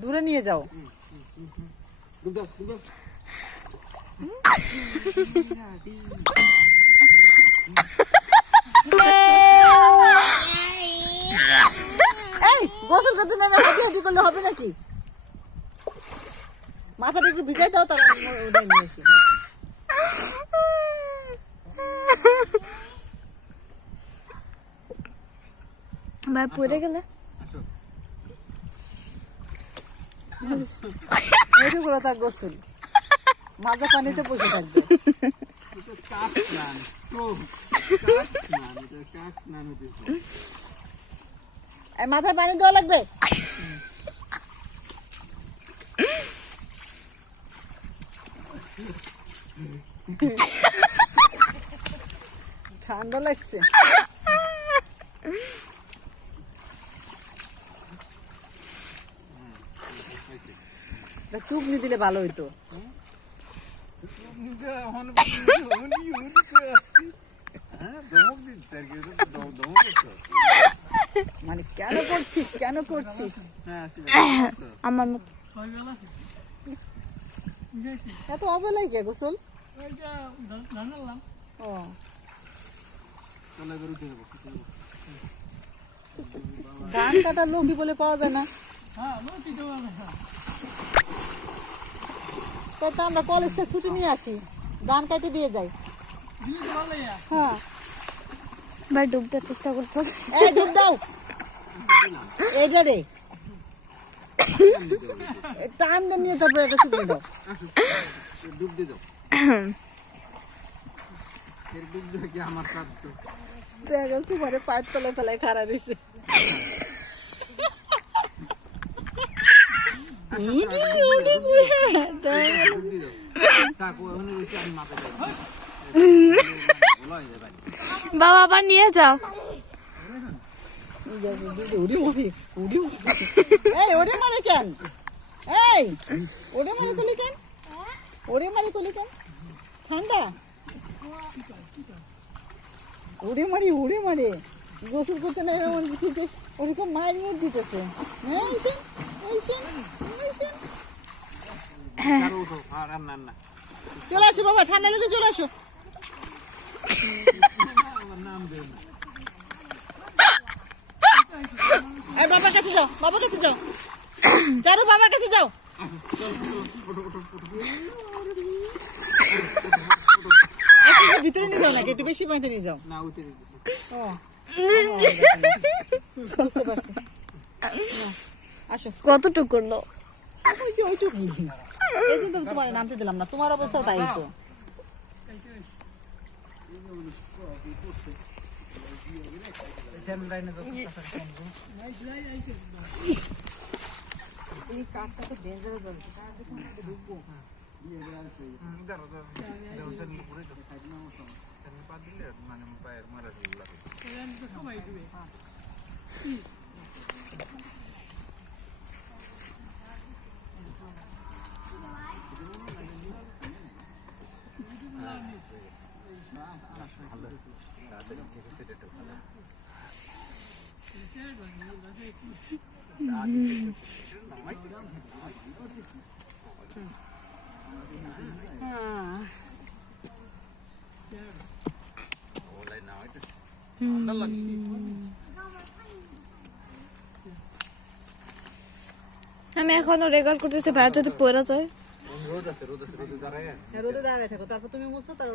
দূরে নিয়ে যাও। এই গোসল করতে নেমে হাঁটি করলে হবে নাকি? মাথাটা একটু ভিজাই দাও, তার ওটাই নিয়ে এসে। ভাই পড়ে গেলে তার গোসল মাজা পানিতে বসে থাকবে। মাথায় পানি দেওয়া লাগবে। ঠান্ডা লাগছে। চুপনি দিলে ভালো হইতো। মানে কেন করছিস, কেন করছিস? আমার মতো এত অবলাই কে গোসল? ও ধান কাটা লোকই বলে পাওয়া যায় না। তো আমরা কলেজ থেকে ছুটি নিয়ে আসি, ধান কাটে দিয়ে যাই। হ্যাঁ ভাই ডুব দেওয়ার চেষ্টা করতেছে। এই ডুব দাও, এইটা রে টান দিয়ে নিয়ে তারপরে এটা ছুটি দাও। ডুব দিয়ে দাও। ডুব দিয়ে কি আমার কাজ তো দেখো তোমার পাট তলে ফেলায় খাড়া রয়েছে। বাবা আবার নিয়ে যাও। এই ওরে মারে কেন? এই ওরে মারে কলি কেন? ওরে মারে কলি কেন? ঠান্ডা ওরে মারে গোসল করতে নাই ওরকম মায়ের মুখ দিতেছে। চলে আসো বাবা, ঠান্ডা লেগে চলে আসো। বাবার কাছে যাও, বাবার কাছে যাও, চারু বাবার কাছে যাও। ভিতরে নিয়ে যাও নাকি, একটু বেশি পানিতে নিয়ে যাও। বুঝতে পারছি। আসো। কতটুকু করলো? ওইটুকুই। এই জন্য তোমার নামতে দিলাম না, তোমার অবস্থাও তাই তো। আমি এখনো রেকর্ড করতেছি, ভাই যদি পড়ে যায়। রোদে দাঁড়ায় থাকো, তারপর তুমি মুছো তার